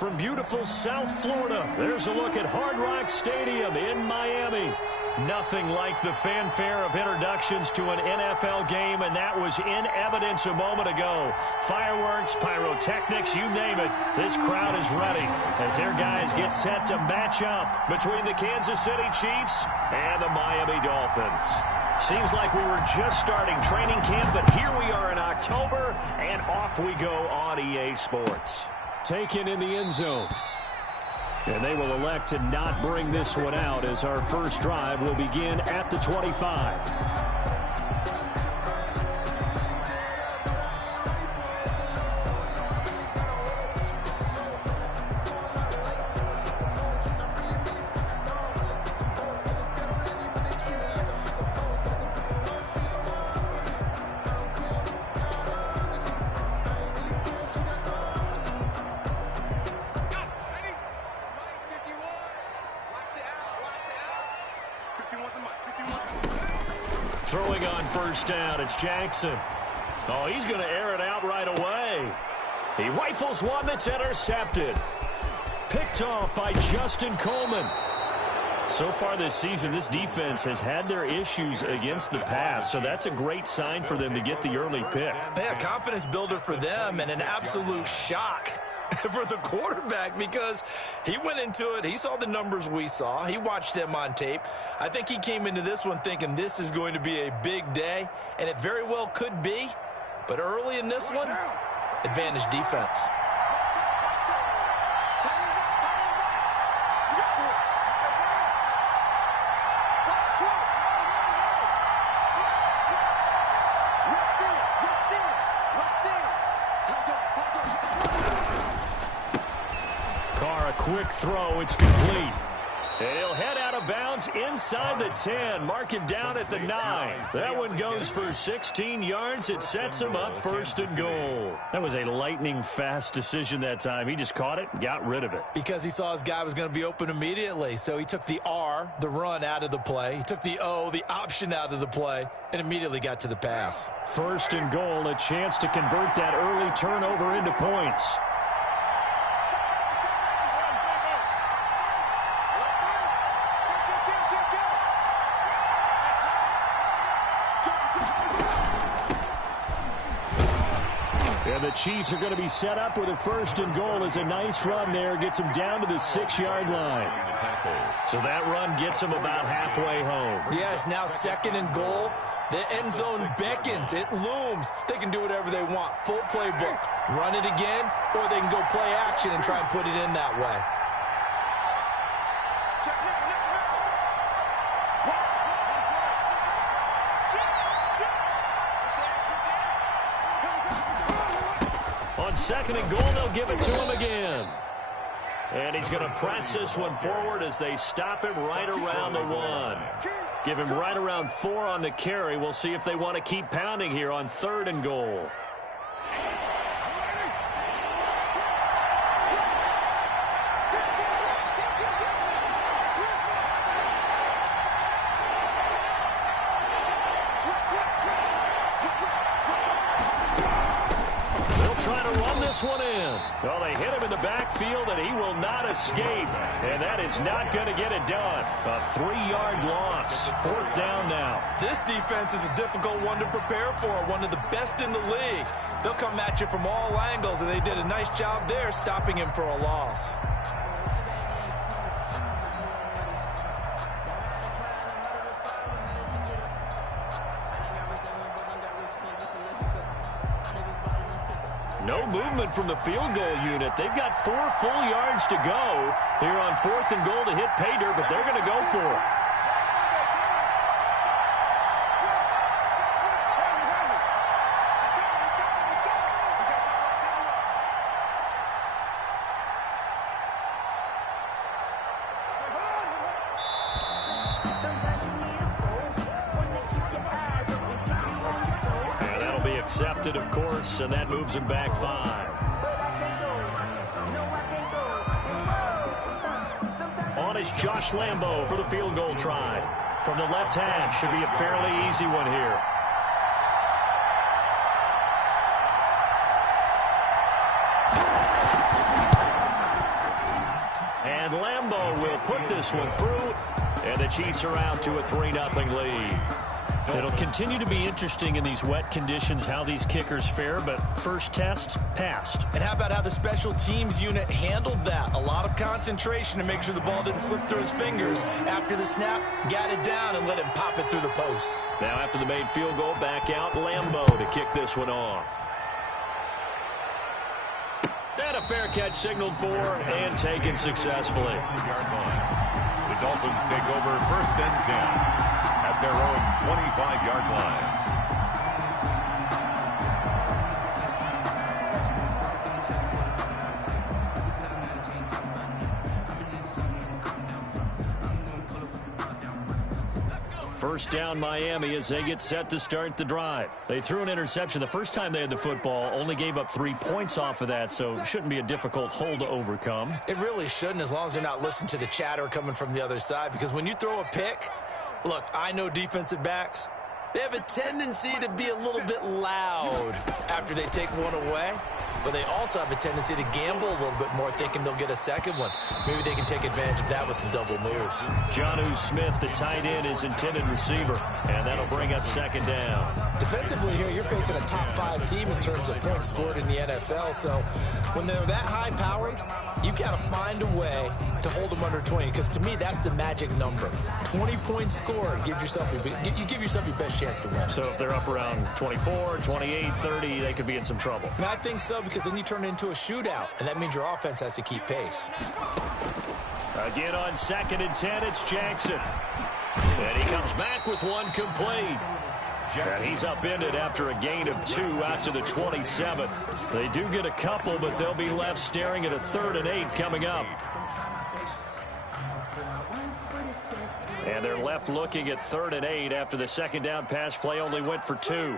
from beautiful South Florida. There's a look at Hard Rock Stadium in Miami. Nothing like the fanfare of introductions to an NFL game, and that was in evidence a moment ago. Fireworks, pyrotechnics, you name it. This crowd is ready as their guys get set to match up between the Kansas City Chiefs and the Miami Dolphins. Seems like we were just starting training camp, but here we are in October, and off we go on EA Sports. Taken in the end zone. And they will elect to not bring this one out as our first drive will begin at the 25. Throwing on first down, it's Jackson. Oh, he's going to air it out right away. He rifles one that's intercepted. Picked off by Justin Coleman. So far this season, this defense has had their issues against the pass, so that's a great sign for them to get the early pick. Yeah, confidence builder for them and an absolute shock for the quarterback because he went into it. He saw the numbers we saw. He watched them on tape. I think he came into this one thinking this is going to be a big day, and it very well could be. But early in this one, advantage defense. Quick throw, it's complete. And he'll head out of bounds inside the 10. Mark him down at the 9. That one goes for 16 yards. It sets him up first and goal. That was a lightning-fast decision that time. He just caught it and got rid of it. Because he saw his guy was going to be open immediately. So he took the R, the run, out of the play. He took the O, the option, out of the play, and immediately got to the pass. First and goal, a chance to convert that early turnover into points. And the Chiefs are going to be set up with a first and goal. It's a nice run there. Gets them down to the 6-yard line. So that run gets them about halfway home. Yeah, it's now second and goal. The end zone beckons. It looms. They can do whatever they want. Full playbook. Run it again, or they can go play action and try and put it in that way. On second and goal, they'll give it to him again. And he's going to press this one forward as they stop him right around the 1. Give him right around 4 on the carry. We'll see if they want to keep pounding here on third and goal. One in. Well, they hit him in the backfield, and he will not escape. And that is not going to get it done. A 3-yard loss. Fourth down now. This defense is a difficult one to prepare for. One of the best in the league. They'll come at you from all angles, and they did a nice job there stopping him for a loss. No movement from the field goal unit. They've got 4 full yards to go here on fourth and goal to hit pay dirt, but they're going to go for it. Accepted, of course, and that moves him back 5. On is Josh Lambo for the field goal try. From the left hash, should be a fairly easy one here. And Lambeau will put this one through, and the Chiefs are out to a 3-0 lead. It'll continue to be interesting in these wet conditions how these kickers fare, but first test, passed. And how about how the special teams unit handled that? A lot of concentration to make sure the ball didn't slip through his fingers. After the snap, got it down and let him pop it through the posts. Now after the made field goal, back out Lambeau to kick this one off. And a fair catch signaled for and taken successfully. The Dolphins take over 1st and 10 at their own 25-yard line. First down Miami as they get set to start the drive. They threw an interception the first time they had the football, only gave up 3 points off of that, so it shouldn't be a difficult hole to overcome. It really shouldn't, as long as they're not listening to the chatter coming from the other side, because when you throw a pick, look, I know defensive backs, they have a tendency to be a little bit loud after they take one away, but they also have a tendency to gamble a little bit more, thinking they'll get a second one. Maybe they can take advantage of that with some double moves. Jonnu Smith, the tight end, is intended receiver, and that'll bring up 2nd down. Defensively here, you're facing a top 5 team in terms of points scored in the NFL, so when they're that high-powered, you got to find a way to hold them under 20, because to me, that's the magic number. 20 points scored gives yourself you give yourself your best chance to win. So if they're up around 24, 28, 30, they could be in some trouble. I think so, because then you turn it into a shootout, and that means your offense has to keep pace. Again on 2nd and 10, it's Jackson. And he comes back with one complete. And he's upended after a gain of 2 out to the 27. They do get a couple, but they'll be left staring at a 3rd and 8 coming up. And they're left looking at 3rd and 8 after the 2nd down pass play only went for 2.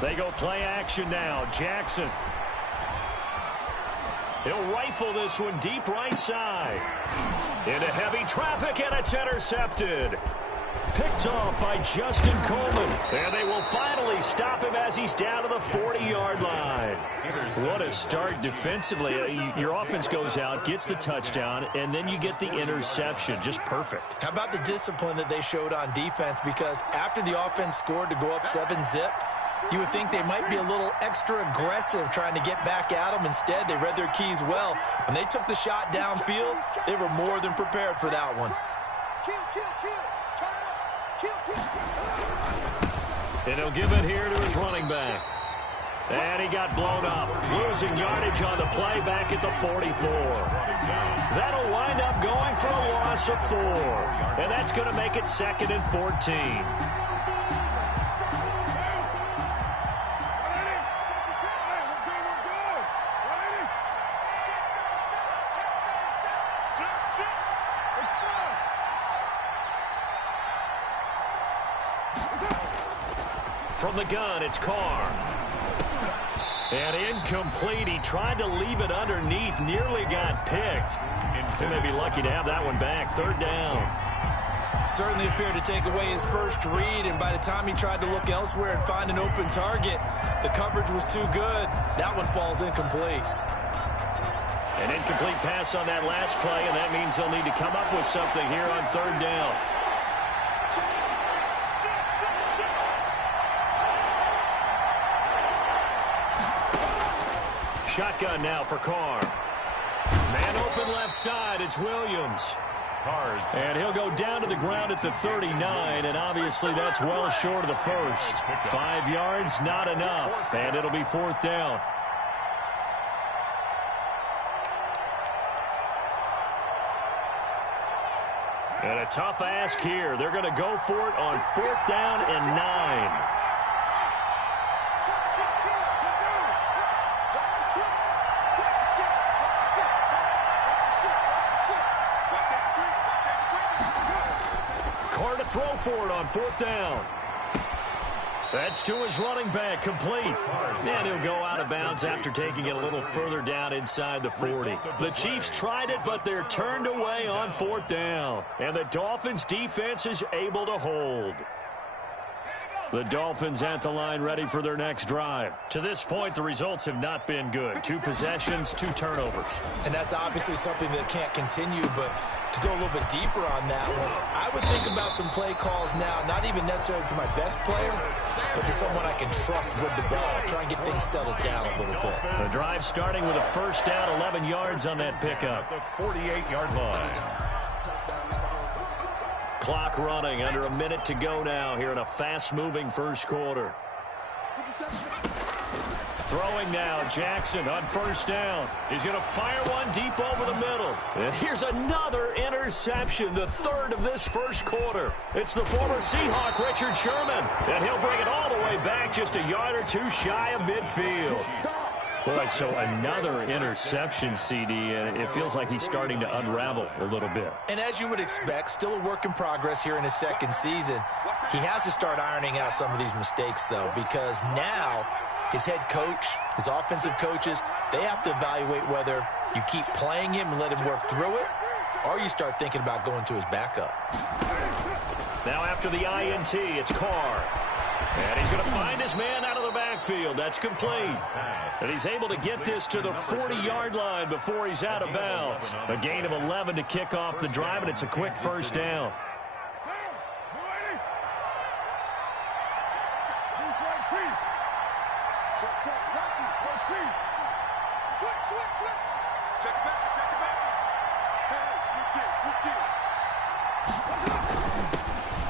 They go play action now. Jackson. He'll rifle this one deep right side. Into heavy traffic, and it's intercepted. Picked off by Justin Coleman. And they will finally stop him as he's down to the 40-yard line. What a start defensively. Your offense goes out, gets the touchdown, and then you get the interception. Just perfect. How about the discipline that they showed on defense? Because after the offense scored to go up 7-zip, you would think they might be a little extra aggressive trying to get back at them. Instead, they read their keys well. When they took the shot downfield, they were more than prepared for that one. And he'll give it here to his running back. And he got blown up, losing yardage on the play back at the 44. That'll wind up going for a loss of 4. And that's going to make it 2nd and 14. From the gun, it's Carr. And incomplete. He tried to leave it underneath, nearly got picked. They may be lucky to have that one back. 3rd down. Certainly appeared to take away his first read, and by the time he tried to look elsewhere and find an open target, the coverage was too good. That one falls incomplete. An incomplete pass on that last play, and that means they'll need to come up with something here on 3rd down. Shotgun now for Carr. Man open left side, it's Williams. And he'll go down to the ground at the 39, and obviously that's well short of the first. 5 yards, not enough, and it'll be 4th down. And a tough ask here. They're going to go for it on 4th down and 9. Carr to throw for it on 4th down. That's to his running back, complete. And he'll go out of bounds after taking it a little further down inside the 40. The Chiefs tried it, but they're turned away on 4th down. And the Dolphins defense is able to hold. The Dolphins at the line ready for their next drive. To this point, the results have not been good. 2 possessions, 2 turnovers. And that's obviously something that can't continue, but to go a little bit deeper on that one, I would think about some play calls now, not even necessarily to my best player, but to someone I can trust with the ball. Try and get things settled down a little bit. The drive starting with a first down, 11 yards on that pickup. The 48-yard line. Clock running, under a minute to go now here in a fast-moving first quarter. Throwing now, Jackson on first down. He's going to fire one deep over the middle. And here's another interception, the 3rd of this first quarter. It's the former Seahawk, Richard Sherman, and he'll bring it all the way back just a yard or 2 shy of midfield. Boy, so another interception, CD, and it feels like he's starting to unravel a little bit. And as you would expect, still a work in progress here in his second season. He has to start ironing out some of these mistakes, though, because now his head coach, his offensive coaches, they have to evaluate whether you keep playing him and let him work through it, or you start thinking about going to his backup. Now after the INT, it's Carr. And he's going to find his man out of the backfield. That's complete. And he's able to get this to the 40-yard line before he's out of bounds. A gain of 11 to kick off the drive, and it's a quick first down.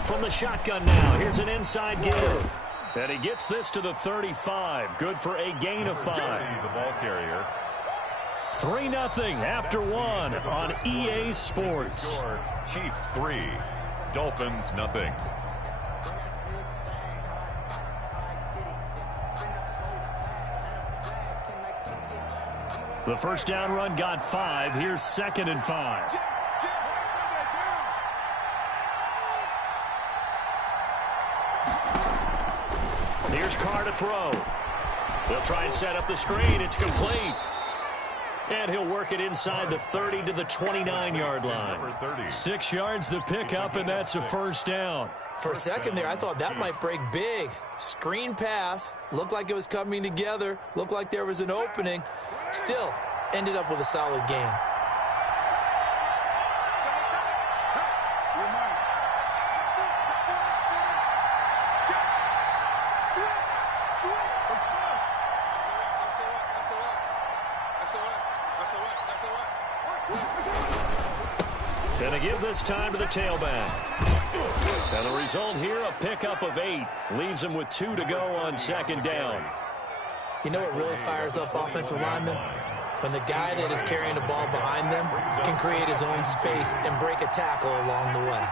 From the shotgun now, here's an inside give. And he gets this to the 35. Good for a gain of 5. The ball carrier. 3-0 after 1 on EA Sports. Chiefs 3, Dolphins 0. The first down run got 5. Here's 2nd and 5. Here's Carr to throw. They'll try and set up the screen. It's complete. And he'll work it inside the 30 to the 29-yard line. 6 yards the pickup, and that's a first down. For a second there, I thought that might break big. Screen pass. Looked like it was coming together. Looked like there was an opening. Still, ended up with a solid game. Gonna give this time to the tailback. And the result here, a pickup of 8. Leaves him with 2 to go on 2nd down. You know what really fires up offensive linemen? When the guy that is carrying the ball behind them can create his own space and break a tackle along the way.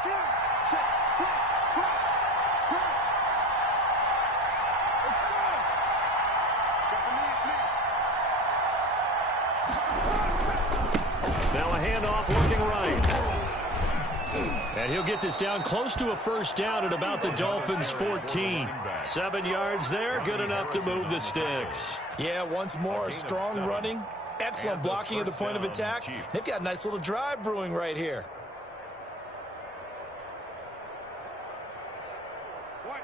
Now a handoff looking right. And he'll get this down close to a first down at about the Dolphins' 14. 7 yards there, good enough to move the sticks. Yeah, once more, strong running, excellent blocking at the point of attack. They've got a nice little drive brewing right here.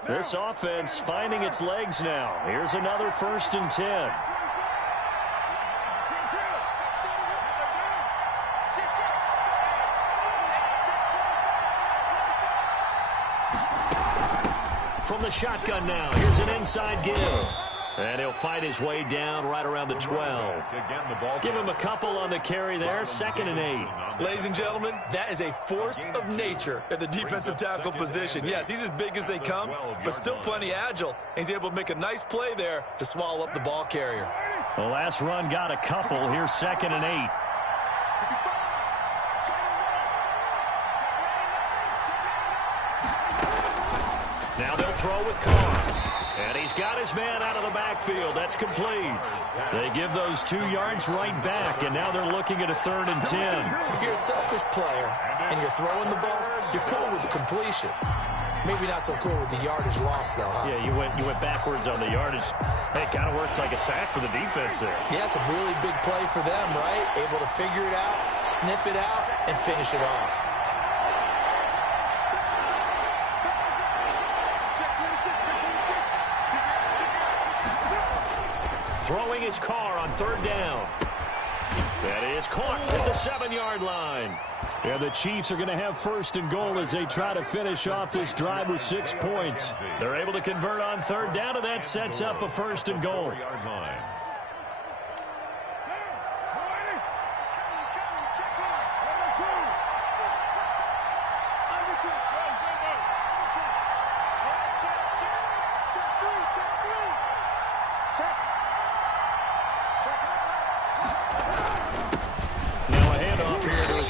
This offense finding its legs now. Here's another 1st and 10. From the shotgun now, here's an inside give. And he'll fight his way down right around the 12. Give him a couple on the carry there, 2nd and 8. Ladies and gentlemen, that is a force of nature at the defensive tackle position. Yes, he's as big as they come, but still plenty agile. He's able to make a nice play there to swallow up the ball carrier. The last run got a couple. Here's 2nd and 8. Now they'll throw with Carr. And he's got his man out of the backfield. That's complete. They give those 2 yards right back, and now they're looking at a 3rd and 10. If you're a selfish player and you're throwing the ball, you're cool with the completion. Maybe not so cool with the yardage loss, though, huh? Yeah, you went backwards on the yardage. Hey, it kind of works like a sack for the defense there. Yeah, it's a really big play for them, right? Able to figure it out, sniff it out, and finish it off. Throwing his car on third down. That is caught at the 7-yard line. And the Chiefs are going to have first and goal as they try to finish off this drive with 6 points. They're able to convert on third down, and that sets up a first and goal.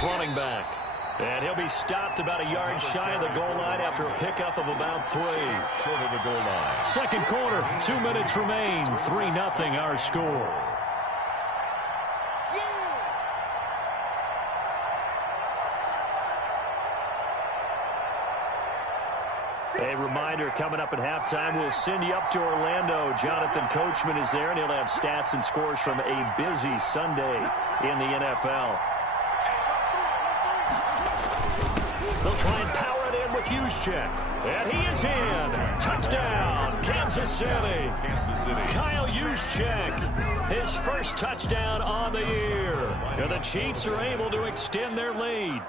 Running back. And he'll be stopped about a yard shy of the goal line after a pickup of about 3. Short of the goal line. Second quarter, 2 minutes remain. 3-0 our score. A reminder, coming up at halftime, we'll send you up to Orlando. Jonathan Coachman is there, and he'll have stats and scores from a busy Sunday in the NFL. They'll try and power it in with Juszczyk. And he is in. Touchdown, Kansas City. Kyle Juszczyk, his first touchdown on the year. And the Chiefs are able to extend their lead.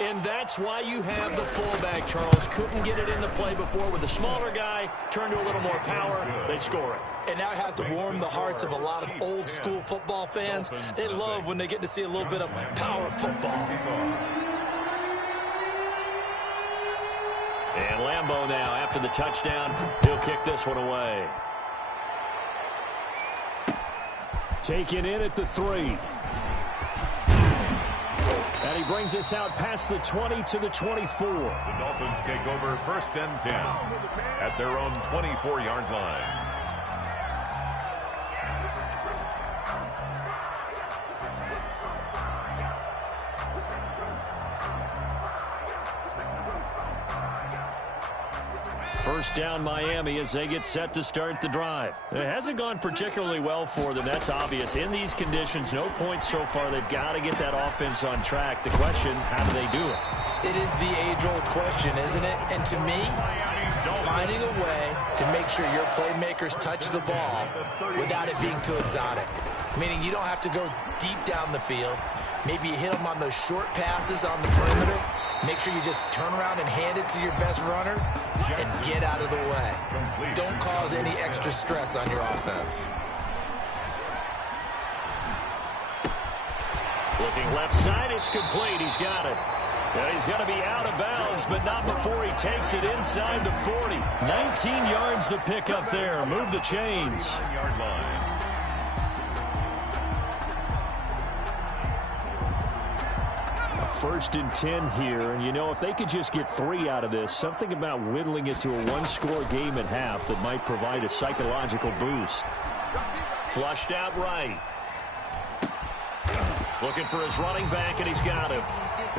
And that's why you have the fullback, Charles. Couldn't get it in the play before with the smaller guy. Turned to a little more power. They score it. And now it has to warm the hearts of a lot of old-school football fans. They love when they get to see a little bit of power football. And Lambeau now, after the touchdown, he'll kick this one away. Taken in at the 3. And he brings us out past the 20 to the 24. The Dolphins take over first and 10 at their own 24-yard line. First down Miami as they get set to start the drive. It hasn't gone particularly well for them. That's obvious. In these conditions, no points so far. They've got to get that offense on track. The question, how do they do it? It is the age-old question, isn't it? And to me, finding a way to make sure your playmakers touch the ball without it being too exotic. Meaning you don't have to go deep down the field. Maybe you hit them on those short passes on the perimeter. Make sure you just turn around and hand it to your best runner and get out of the way. Don't cause any extra stress on your offense. Looking left side, it's complete. He's got it. Well, he's going to be out of bounds, but not before he takes it inside the 40. 19 yards the pick up there. Move the chains. First and 10 here, and you know, if they could just get 3 out of this, something about whittling it to a one-score game at half that might provide a psychological boost. Flushed out right. Looking for his running back, and he's got him.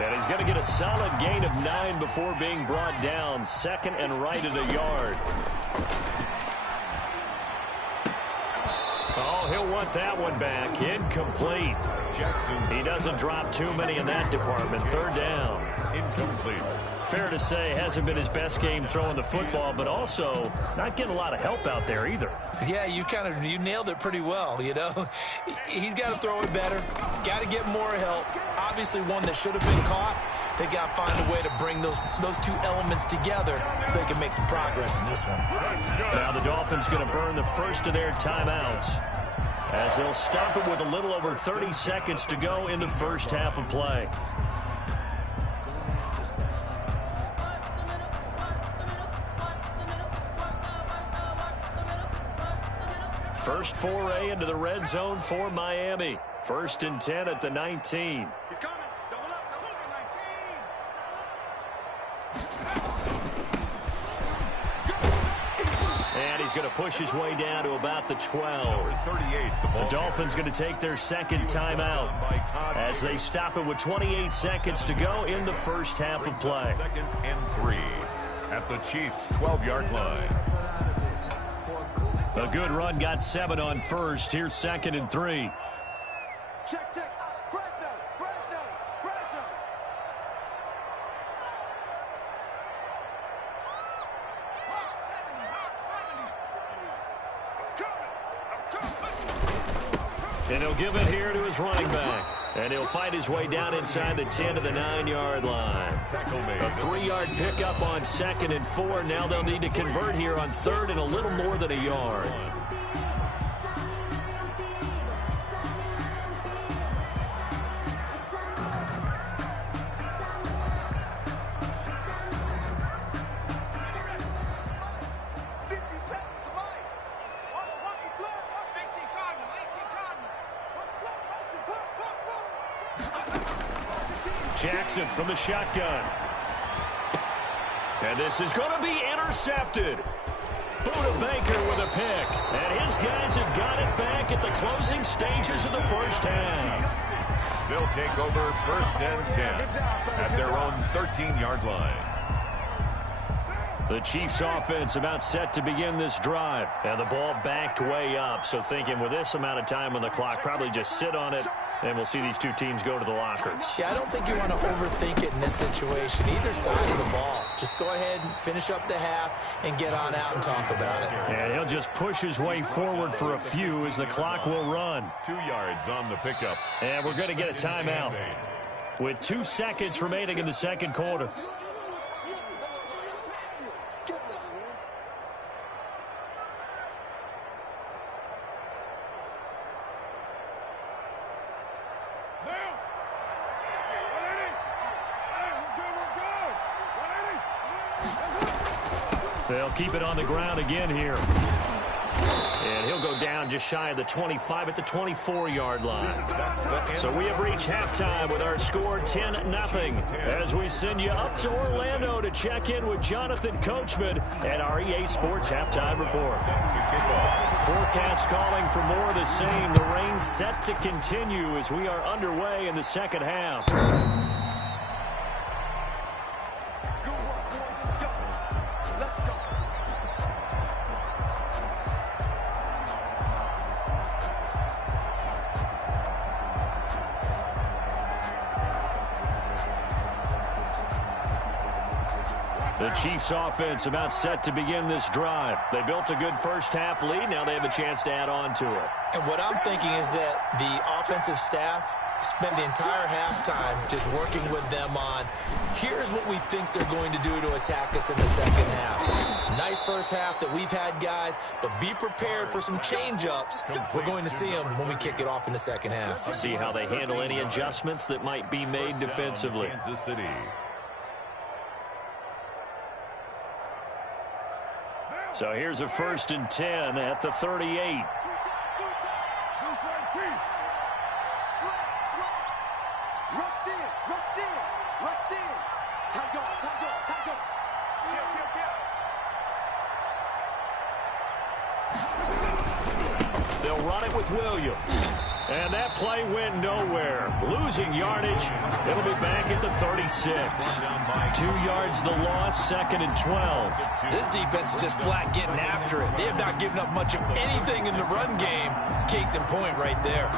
And he's going to get a solid gain of 9 before being brought down. Second and right at a yard. Oh, he'll want that one back. Incomplete. He doesn't drop too many in that department. Third down. Incomplete. Fair to say, hasn't been his best game throwing the football, but also not getting a lot of help out there either. Yeah, you nailed it pretty well, you know. He's got to throw it better. Got to get more help. Obviously one that should have been caught. They got to find a way to bring those two elements together so they can make some progress in this one. Now the Dolphins going to burn the first of their timeouts as they'll stop it with a little over 30 seconds to go in the first half of play. First foray into the red zone for Miami. First and 10 at the 19. He's coming. Double up. Double up at 19. And he's going to push his way down to about the 12. 38. The Dolphins going to take their second timeout as they stop it with 28 seconds to go in the first half of play. Second and 3 at the Chiefs' 12-yard line. A good run, got 7 on first. Here's second and 3. Check. Fresno. Hawk 70. I'm coming. And he'll give it here to his running back. And he'll fight his way down inside the 10 to the 9-yard line. A 3-yard pickup on 2nd and 4. Now they'll need to convert here on 3rd and a little more than a yard. Jackson from the shotgun. And this is going to be intercepted. Buda Baker with a pick. And his guys have got it back at the closing stages of the first half. They'll take over 1st and 10 at their own 13-yard line. The Chiefs offense about set to begin this drive. And the ball backed way up. So thinking with this amount of time on the clock, probably just sit on it. And we'll see these two teams go to the lockers. Yeah, I don't think you want to overthink it in this situation. Either side of the ball. Just go ahead and finish up the half and get on out and talk about it. And he'll just push his way forward for a few as the clock will run. 2 yards on the pickup. And we're going to get a timeout with 2 seconds remaining in the second quarter. They'll keep it on the ground again here. And he'll go down just shy of the 25 at the 24-yard line. So we have reached halftime with our score 10-0 as we send you up to Orlando to check in with Jonathan Coachman at our EA Sports Halftime Report. Forecast calling for more of the same. The rain set to continue as we are underway in the second half. The Chiefs offense about set to begin this drive. They built a good first half lead. Now they have a chance to add on to it. And what I'm thinking is that the offensive staff spend the entire halftime just working with them on, here's what we think they're going to do to attack us in the second half. Nice first half that we've had, guys, but be prepared for some change-ups. We're going to see them when we kick it off in the second half. See how they handle any adjustments that might be made defensively. Kansas City. So here's a 1st and 10 at the 38. They'll run it with Williams. And that play went nowhere. Losing yardage. It'll be back at the 36. 2 yards the loss, 2nd and 12. This defense is just flat getting after it. They have not given up much of anything in the run game. Case in point right there.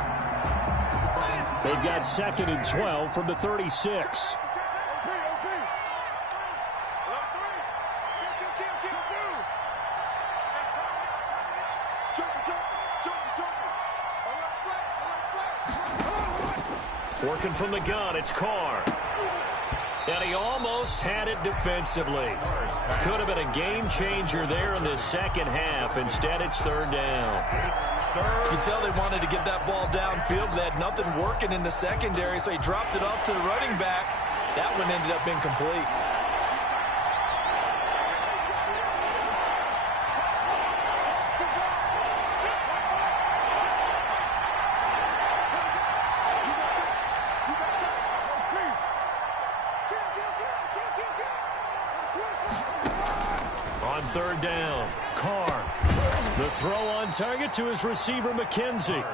They've got 2nd and 12 from the 36. Working from the gun, it's Carr. And he almost had it defensively. Could have been a game changer there in the second half. Instead, it's 3rd down. You can tell they wanted to get that ball downfield, but they had nothing working in the secondary, so he dropped it up to the running back. That one ended up incomplete. On 3rd down, Carr. The throw on target to his receiver, McKenzie.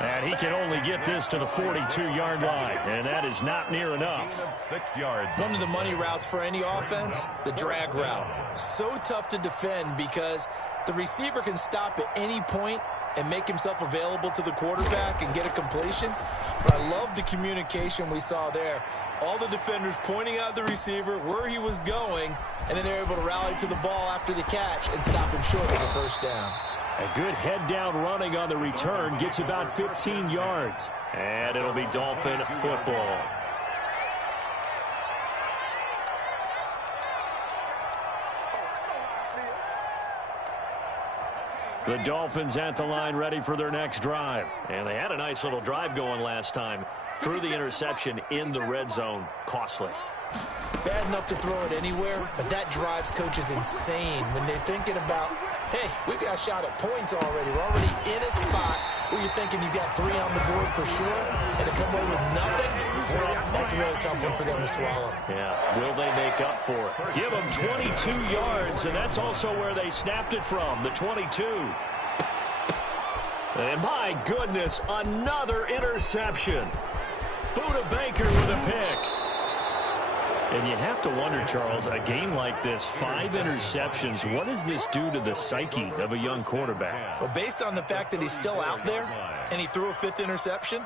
And he can only get this to the 42-yard line, and that is not near enough. 6 yards. One of the money routes for any offense, the drag route. So tough to defend because the receiver can stop at any point and make himself available to the quarterback and get a completion. But I love the communication we saw there. All the defenders pointing out the receiver, where he was going, and then they're able to rally to the ball after the catch and stop him short of the 1st down. A good head-down running on the return gets about 15 yards. And it'll be Dolphin football. The Dolphins at the line ready for their next drive. And they had a nice little drive going last time. Threw the interception in the red zone. Costly. Bad enough to throw it anywhere, but that drives coaches insane when they're thinking about, hey, we've got a shot at points already. We're already in a spot where you're thinking you got 3 on the board for sure, and to come away with nothing, well, that's a really tough one for them to swallow. Yeah, will they make up for it? Give them 22 yards, and that's also where they snapped it from, the 22. And my goodness, another interception. Buda Baker with a pick. And you have to wonder, Charles, a game like this, 5 interceptions, what does this do to the psyche of a young quarterback? Well, based on the fact that he's still out there and he threw a 5th interception,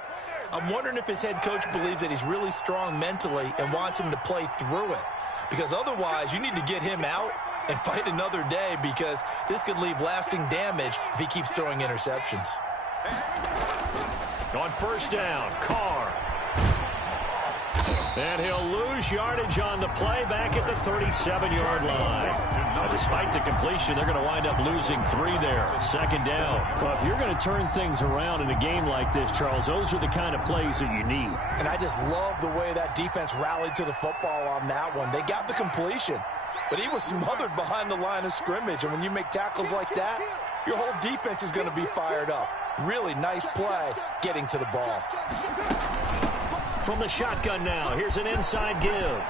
I'm wondering if his head coach believes that he's really strong mentally and wants him to play through it. Because otherwise, you need to get him out and fight another day, because this could leave lasting damage if he keeps throwing interceptions. On first down, Carr. And he'll lose yardage on the play back at the 37-yard line. Now, despite the completion, they're going to wind up losing 3 there. Second down. Well, if you're going to turn things around in a game like this, Charles, those are the kind of plays that you need. And I just love the way that defense rallied to the football on that one. They got the completion, but he was smothered behind the line of scrimmage. And when you make tackles like that, your whole defense is going to be fired up. Really nice play getting to the ball. From the shotgun now, here's an inside give.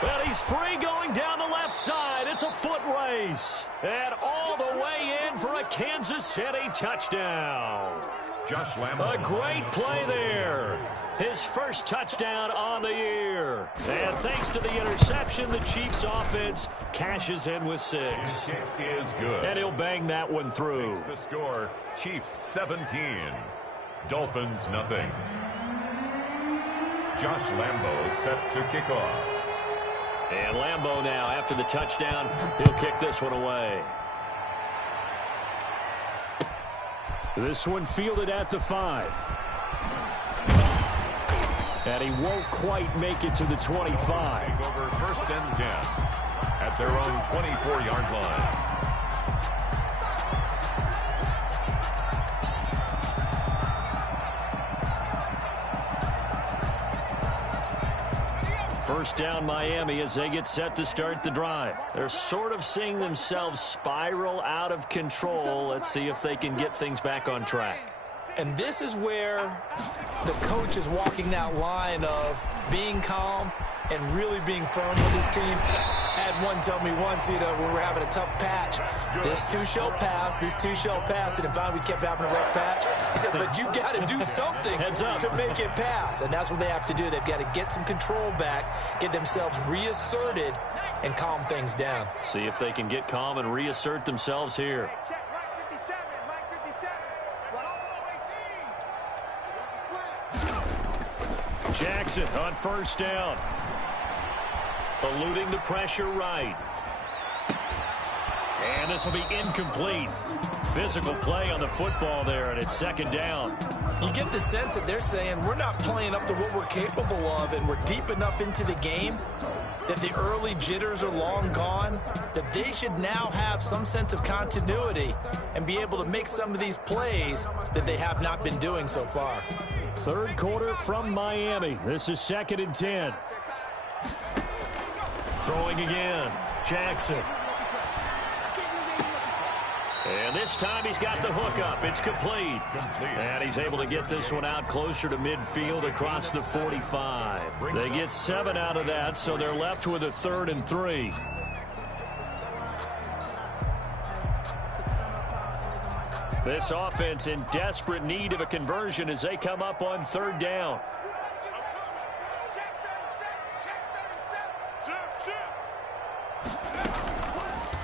Well, he's free going down the left side. It's a foot race. And all the way in for a Kansas City touchdown. Josh Lambo. A great play there. His first touchdown on the year. And thanks to the interception, the Chiefs offense cashes in with 6. Kick is good. And he'll bang that one through. Makes the score, Chiefs 17. Dolphins nothing. Josh Lambo set to kick off. And Lambo now, after the touchdown, he'll kick this one away. This one fielded at the 5. And he won't quite make it to the 25. Take over first and 10 at their own 24-yard line. First down Miami as they get set to start the drive. They're sort of seeing themselves spiral out of control. Let's see if they can get things back on track. And this is where the coach is walking that line of being calm and really being firm with his team. I had one tell me once, when we're having a tough patch, this too shall pass, this too shall pass. And finally we kept having a rough patch. He said, but you got to do something to make it pass. And that's what they have to do. They've got to get some control back, get themselves reasserted, and calm things down. See if they can get calm and reassert themselves here. Jackson on first down. Eluding the pressure right. And this will be incomplete. Physical play on the football there, and it's second down. You get the sense that they're saying we're not playing up to what we're capable of, and we're deep enough into the game that the early jitters are long gone, that they should now have some sense of continuity and be able to make some of these plays that they have not been doing so far. Third quarter from Miami. This is second and 10. Throwing again. Jackson. And this time he's got the hook up. It's complete. And he's able to get this one out closer to midfield across the 45. They get 7 out of that, so they're left with a 3rd and 3. This offense in desperate need of a conversion as they come up on 3rd down.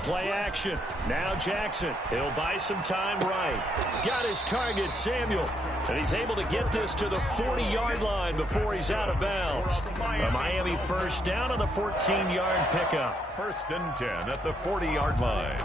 Play action. Now Jackson. He'll buy some time right. Got his target, Samuel. And he's able to get this to the 40-yard line before he's out of bounds. A Miami first down on the 14-yard pickup. First and 10 at the 40-yard line.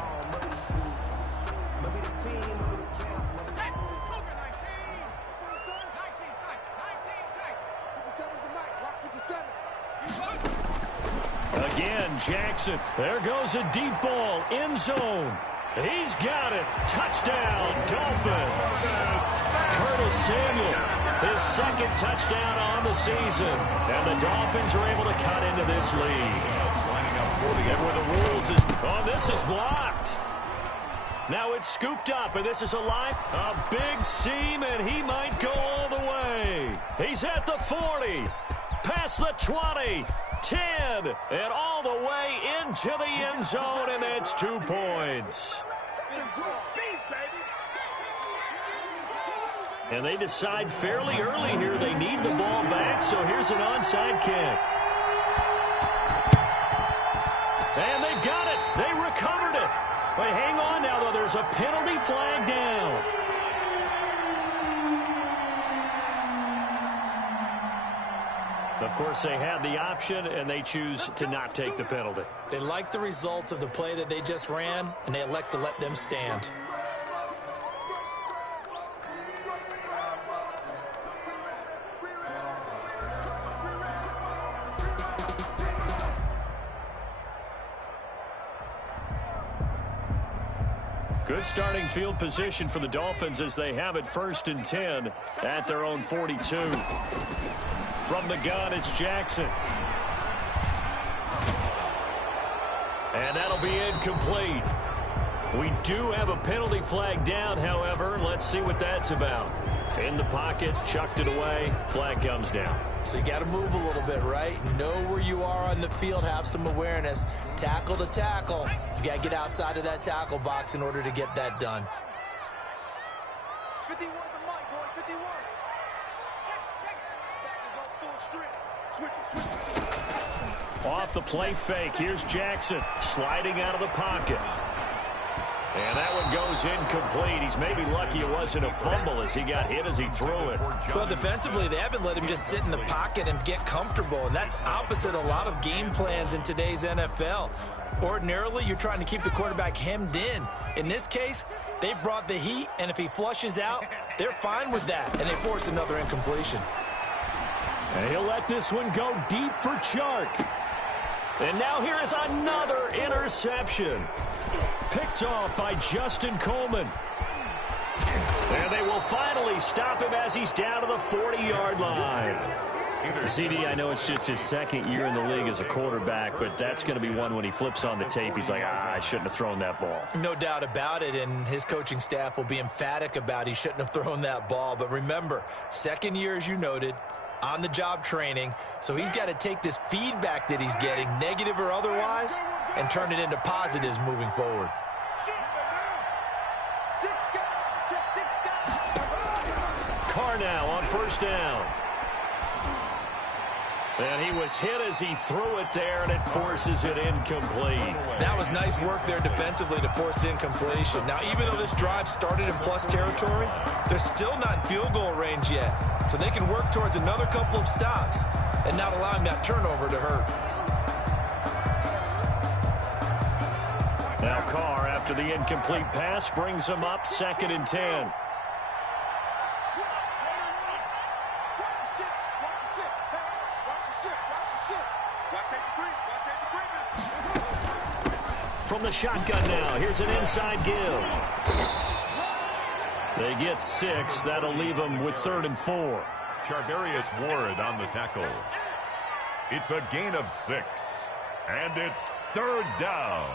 Jackson. There goes a deep ball. End zone. He's got it. Touchdown, Dolphins. Curtis Samuel, his second touchdown on the season. And the Dolphins are able to cut into this lead. And where the rules is, this is blocked. Now it's scooped up, and this is a big seam, and he might go all the way. He's at the 40, past the 20, 10, and all the way into the end zone, and it's 2 points. And they decide fairly early here they need the ball back, so here's an onside kick. And they've got it. They recovered it. But hang on now, though. There's a penalty flag down. Of course, they had the option, and they choose to not take the penalty. They like the results of the play that they just ran, and they elect to let them stand. Good starting field position for the Dolphins as they have it 1st and 10 at their own 42. From the gun, it's Jackson. And that'll be incomplete. We do have a penalty flag down, however. Let's see what that's about. In the pocket, chucked it away, flag comes down. So you got to move a little bit, right? Know where you are on the field, have some awareness. Tackle to tackle. You got to get outside of that tackle box in order to get that done. 51 to Mike, boy, 51. Switch it. Off the play fake, here's Jackson sliding out of the pocket. And that one goes incomplete. He's maybe lucky it wasn't a fumble as he got hit as he threw it. Well, defensively, they haven't let him just sit in the pocket and get comfortable, and that's opposite a lot of game plans in today's NFL. Ordinarily, you're trying to keep the quarterback hemmed in. In this case, they brought the heat, and if he flushes out, they're fine with that, and they force another incompletion. And he'll let this one go deep for Chark. And now here is another interception. Picked off by Justin Coleman. And they will finally stop him as he's down to the 40-yard line. CD, I know it's just his second year in the league as a quarterback, but that's going to be one when he flips on the tape. He's like, I shouldn't have thrown that ball. No doubt about it, and his coaching staff will be emphatic about he shouldn't have thrown that ball. But remember, second year, as you noted, on-the-job training, so he's got to take this feedback that he's getting, negative or otherwise, and turn it into positives moving forward. Carr now on 1st down. And he was hit as he threw it there, and it forces it incomplete. That was nice work there defensively to force incompletion. Now, even though this drive started in plus territory, they're still not in field goal range yet. So they can work towards another couple of stops and not allowing that turnover to hurt. Now Carr, after the incomplete pass, brings him up 2nd and 10. From the shotgun now, here's an inside give. They get 6. That'll leave them with 3rd and 4. Charvarius Ward on the tackle. It's a gain of 6. And it's 3rd down.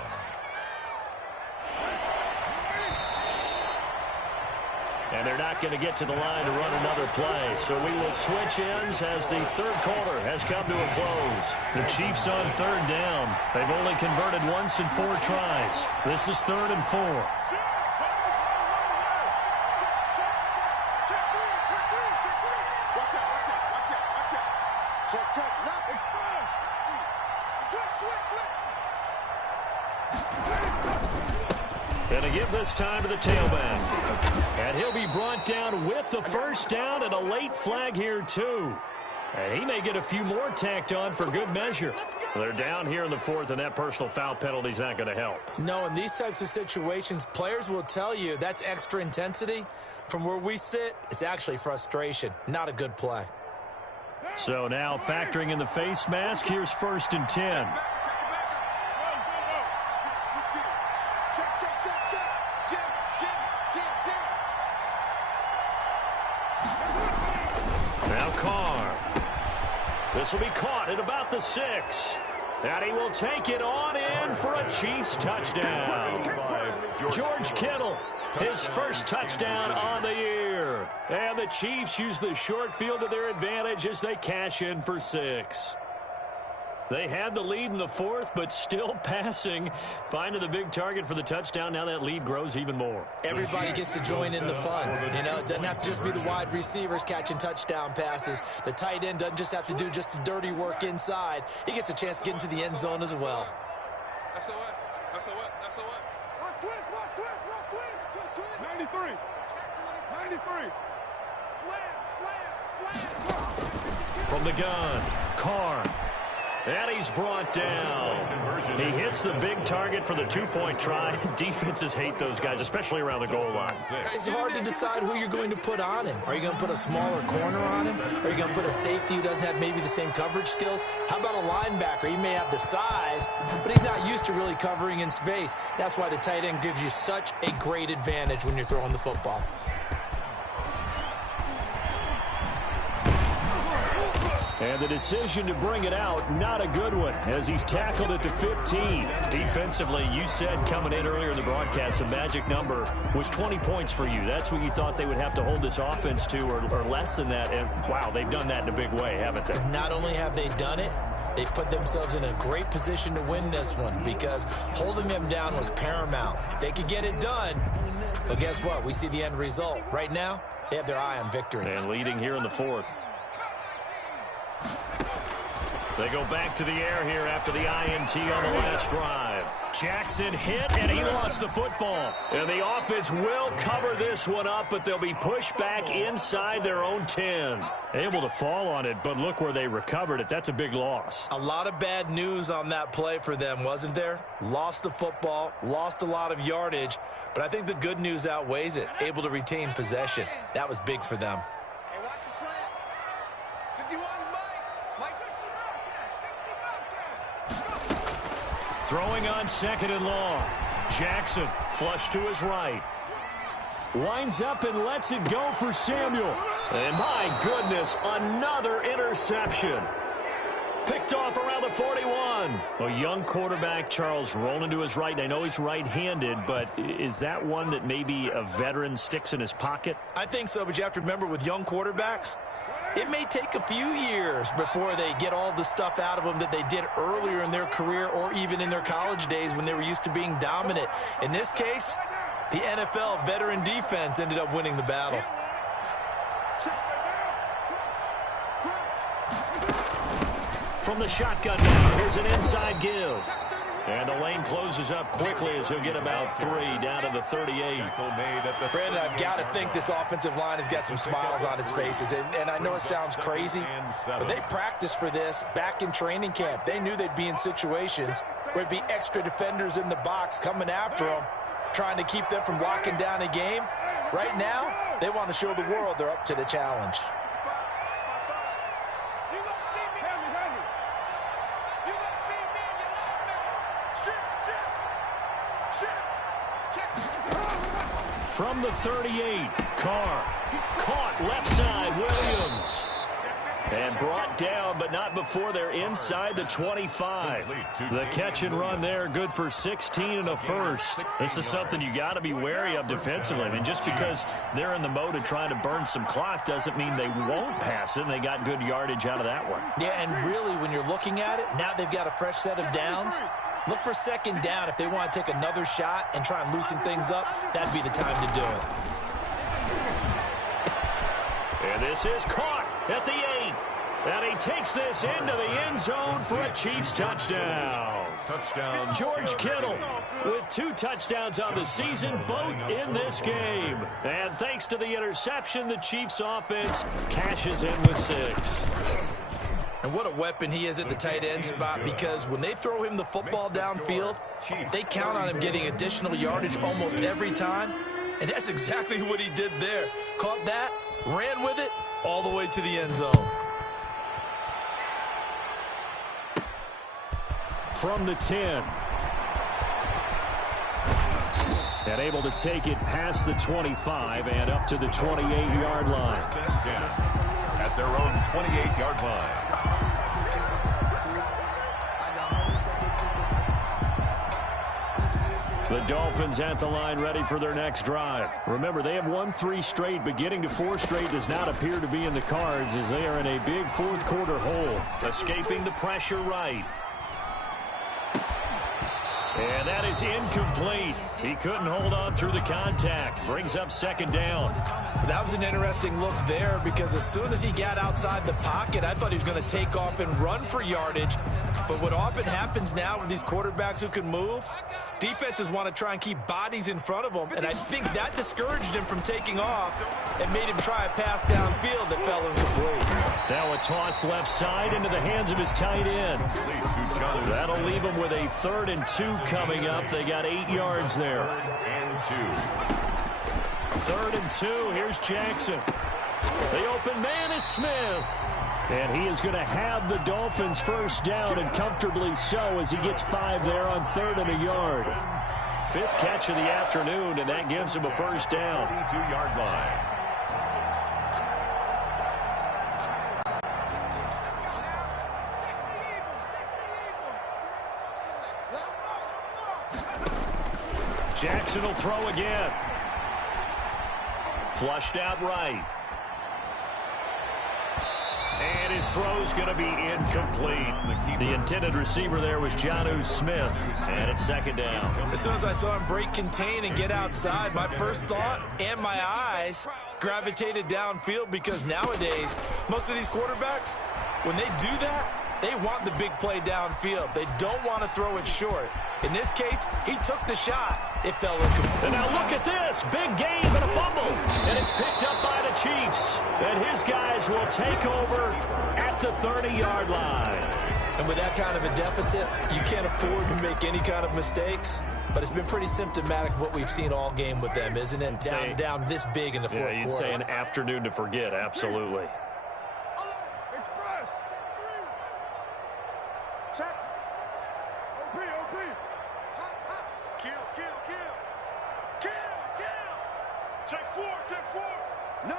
And they're not going to get to the line to run another play. So we will switch ends as the 3rd quarter has come to a close. The Chiefs on 3rd down. They've only converted once in 4 tries. This is 3rd and 4. And a give this time to the tailback. And he'll be brought down with the 1st down and a late flag here, too. And he may get a few more tacked on for good measure. They're down here in the 4th, and that personal foul penalty is not going to help. No, in these types of situations, players will tell you that's extra intensity. From where we sit, it's actually frustration. Not a good play. So now factoring in the face mask, here's 1st and 10. This will be caught at about the 6. And he will take it on in for a Chiefs touchdown. George Kittle, his first touchdown on the year. And the Chiefs use the short field to their advantage as they cash in for 6. They had the lead in the 4th, but still passing. Finding the big target for the touchdown. Now that lead grows even more. Everybody gets to join in the fun. You know, it doesn't have to just be the wide receivers catching touchdown passes. The tight end doesn't just have to do just the dirty work inside. He gets a chance to get into the end zone as well. SOS. SOS. SOS. Watch twist. Watch twist. Watch twist. 93. 93. Slam. From the gun, Carr. And he's brought down. He hits the big target for the 2-point try. Defenses hate those guys, especially around the goal line. It's hard to decide who you're going to put on him. Are you going to put a smaller corner on him? Are you going to put a safety who doesn't have maybe the same coverage skills? How about a linebacker? He may have the size, but he's not used to really covering in space. That's why the tight end gives you such a great advantage when you're throwing the football. And the decision to bring it out, not a good one, as he's tackled at the 15. Defensively, you said coming in earlier in the broadcast, the magic number was 20 points for you. That's what you thought they would have to hold this offense to, or less than that. And, wow, they've done that in a big way, haven't they? Not only have they done it, they put themselves in a great position to win this one because holding them down was paramount. If they could get it done, well, guess what? We see the end result. Right now, they have their eye on victory. And leading here in the 4th. They go back to the air here after the INT on the last drive. Jackson hit, and he lost the football. And the offense will cover this one up, but they'll be pushed back inside their own 10. Able to fall on it, but look where they recovered it. That's a big loss. A lot of bad news on that play for them, wasn't there? Lost the football, lost a lot of yardage, but I think the good news outweighs it. Able to retain possession. That was big for them. Hey, watch the slant. 51, Mike. Throwing on 2nd and long. Jackson, flush to his right. Winds up and lets it go for Samuel. And my goodness, another interception. Picked off around the 41. A young quarterback, Charles, rolling to his right. I know he's right-handed, but is that one that maybe a veteran sticks in his pocket? I think so, but you have to remember with young quarterbacks, it may take a few years before they get all the stuff out of them that they did earlier in their career or even in their college days when they were used to being dominant. In this case, the NFL veteran defense ended up winning the battle. From the shotgun now, here's an inside give. And the lane closes up quickly as he'll get about 3 down to the 38. Brandon, I've got to think this offensive line has got some smiles on its faces. And I know it sounds crazy, but they practiced for this back in training camp. They knew they'd be in situations where it'd be extra defenders in the box coming after them, trying to keep them from locking down a game. Right now, they want to show the world they're up to the challenge. From the 38, Carr. Caught left side, Williams. And brought down, but not before they're inside the 25. The catch and run there, good for 16 and a first. This is something you got to be wary of defensively. I mean, just because they're in the mode of trying to burn some clock doesn't mean they won't pass it, and they got good yardage out of that one. Yeah, and really, when you're looking at it, now they've got a fresh set of downs. Look for 2nd down. If they want to take another shot and try and loosen things up, that'd be the time to do it. And this is caught at the 8. And he takes this into the end zone for a Chiefs touchdown. George Kittle with 2 touchdowns on the season, both in this game. And thanks to the interception, the Chiefs offense cashes in with 6. And what a weapon he is at the tight end spot, because when they throw him the football downfield, they count on him getting additional yardage almost every time. And that's exactly what he did there. Caught that, ran with it, all the way to the end zone. From the 10. And able to take it past the 25 and up to the 28-yard line. At their own 28-yard line. The Dolphins at the line ready for their next drive. Remember, they have won 3 straight, but getting to 4 straight does not appear to be in the cards as they are in a big fourth quarter hole. Escaping the pressure right. And that is incomplete. He couldn't hold on through the contact. Brings up second down. That was an interesting look there because as soon as he got outside the pocket, I thought he was going to take off and run for yardage. But what often happens now with these quarterbacks who can move, defenses want to try and keep bodies in front of them. And I think that discouraged him from taking off and made him try a pass downfield that fell incomplete. Now a toss left side into the hands of his tight end. That'll leave him with a 3rd and 2 coming up. They got 8 yards there. 3rd and 2. Here's Jackson. The open man is Smith. And he is going to have the Dolphins first down, and comfortably so, as he gets 5 there on 3rd and a yard. 5th catch of the afternoon, and that gives him a first down. 32-yard line. Jackson will throw again. Flushed out right. And his throw's going to be incomplete. The intended receiver there was Jonnu Smith, and it's second down. As soon as I saw him break contain and get outside, my first thought and my eyes gravitated downfield because nowadays, most of these quarterbacks, when they do that, they want the big play downfield. They don't want to throw it short. In this case, he took the shot. It fell incomplete. And now look at this. Big game and a fumble. And it's picked up by the Chiefs. And his guys will take over at the 30-yard line. And with that kind of a deficit, you can't afford to make any kind of mistakes. But it's been pretty symptomatic of what we've seen all game with them, isn't it? Down this big in the fourth quarter. Yeah, you'd say an afternoon to forget. Absolutely. Check. OP. Kill. Take 4. No.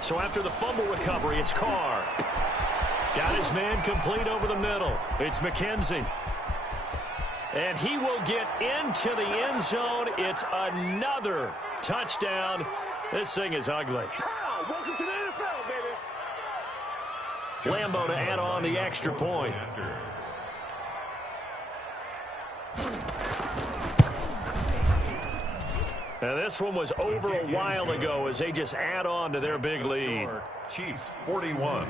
So after the fumble recovery, it's Carr. Got his man complete over the middle. It's McKenzie. And he will get into the end zone. It's another touchdown. This thing is ugly. Welcome to the NFL, baby. Lambeau to add on the extra point. Now this one was over a while ago as they just add on to their big lead. Chiefs 41,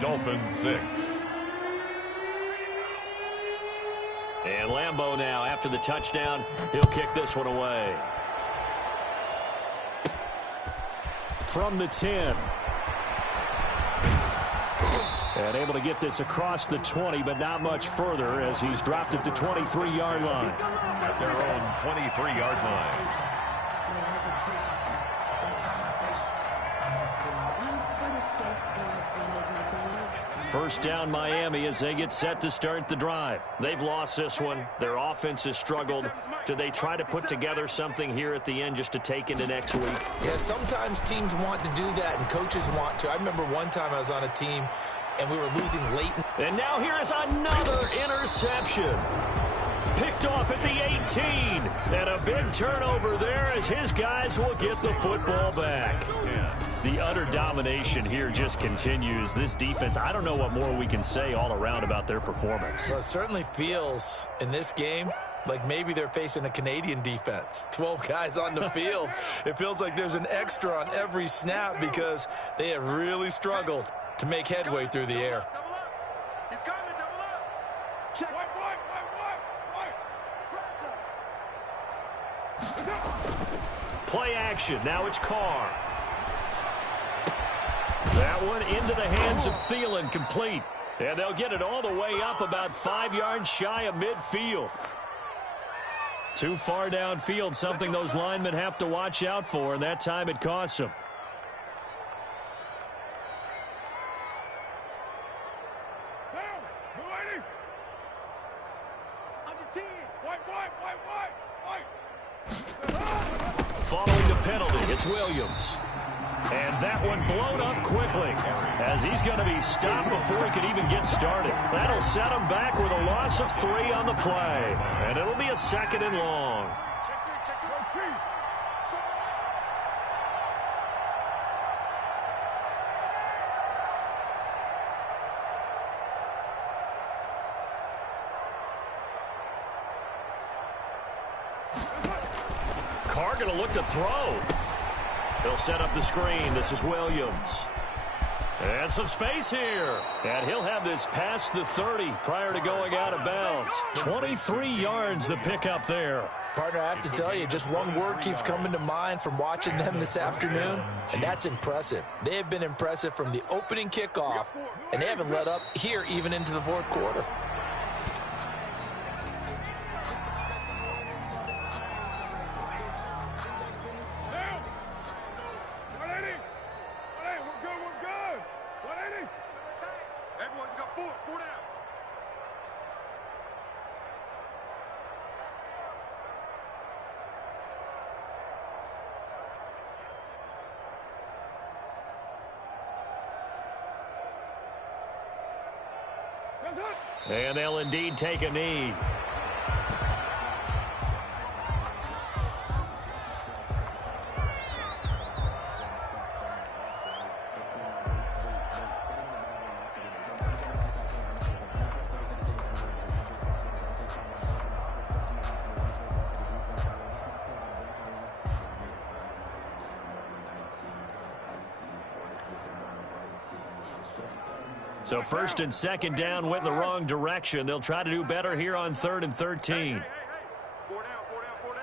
Dolphins 6. And Lambeau now, after the touchdown, he'll kick this one away. From the 10. And able to get this across the 20, but not much further as he's dropped it to 23-yard line. At their own 23-yard line. First down Miami as they get set to start the drive. They've lost this one. Their offense has struggled. Do they try to put together something here at the end just to take into next week? Yeah, sometimes teams want to do that and coaches want to. I remember one time I was on a team and we were losing late. And now here is another interception. Picked off at the 18. And a big turnover there as his guys will get the football back. The utter domination here just continues. This defense, I don't know what more we can say all around about their performance. Well, it certainly feels in this game like maybe they're facing a Canadian defense. 12 guys on the field. It feels like there's an extra on every snap because they have really struggled to make headway through the air. Double up. He's coming, double up. Check. White. Play action. Now it's Carr. That one into the hands of Thielen, complete. And they'll get it all the way up about 5 yards shy of midfield. Too far downfield, something those linemen have to watch out for, and that time it costs them. Following the penalty, it's Williams. And that one blown up quickly as he's going to be stopped before he could even get started. That'll set him back with a loss of 3 on the play. And it'll be a 2nd and long. Carr going to look to throw. He'll set up the screen. This is Williams. And some space here. And he'll have this past the 30 prior to going out of bounds. 23 yards the pickup there. Partner, I have to tell you, just one word keeps coming to mind from watching them this afternoon, and that's impressive. They have been impressive from the opening kickoff, and they haven't let up here even into the 4th quarter. And they'll indeed take a knee. So 1st and 2nd down went in the wrong direction. They'll try to do better here on 3rd and 13. Hey. 4 down, 4 down, 4 down.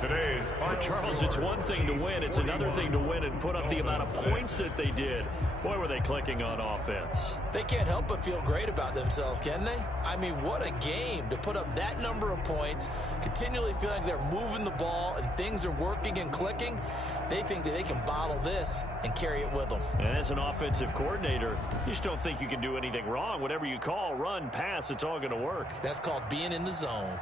Today's final Charles, it's one thing to win. It's another thing to win and put up the amount of points that they did. Boy, were they clicking on offense. They can't help but feel great about themselves, can they? I mean, what a game to put up that number of points, continually feeling like they're moving the ball and things are working and clicking. They think that they can bottle this and carry it with them. And as an offensive coordinator, you just don't think you can do anything wrong. Whatever you call, run, pass, it's all going to work. That's called being in the zone.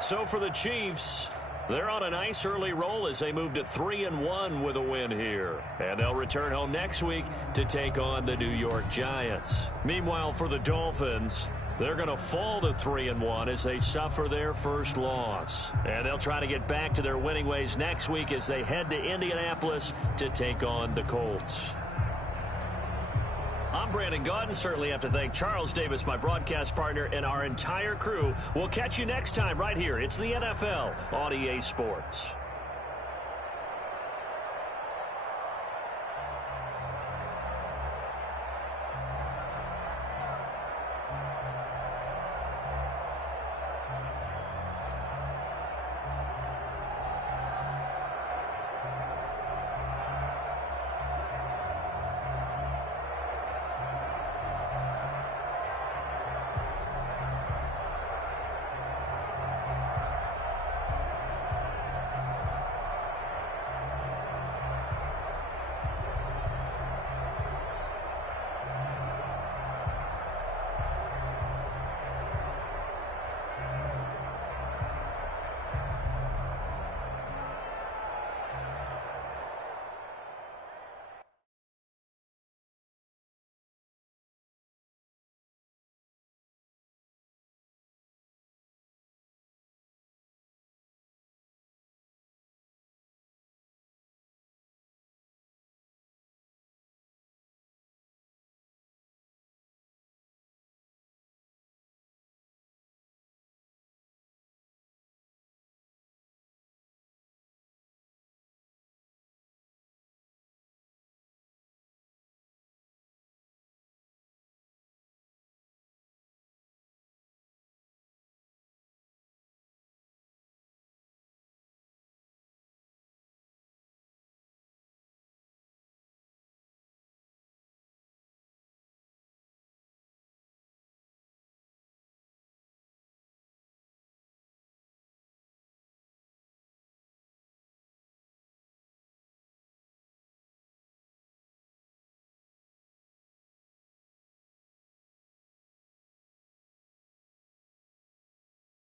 So for the Chiefs, they're on a nice early roll as they move to 3-1 with a win here. And they'll return home next week to take on the New York Giants. Meanwhile, for the Dolphins, they're going to fall to 3-1 as they suffer their first loss. And they'll try to get back to their winning ways next week as they head to Indianapolis to take on the Colts. I'm Brandon Gaudin. Certainly have to thank Charles Davis, my broadcast partner, and our entire crew. We'll catch you next time right here. It's the NFL on EA Sports.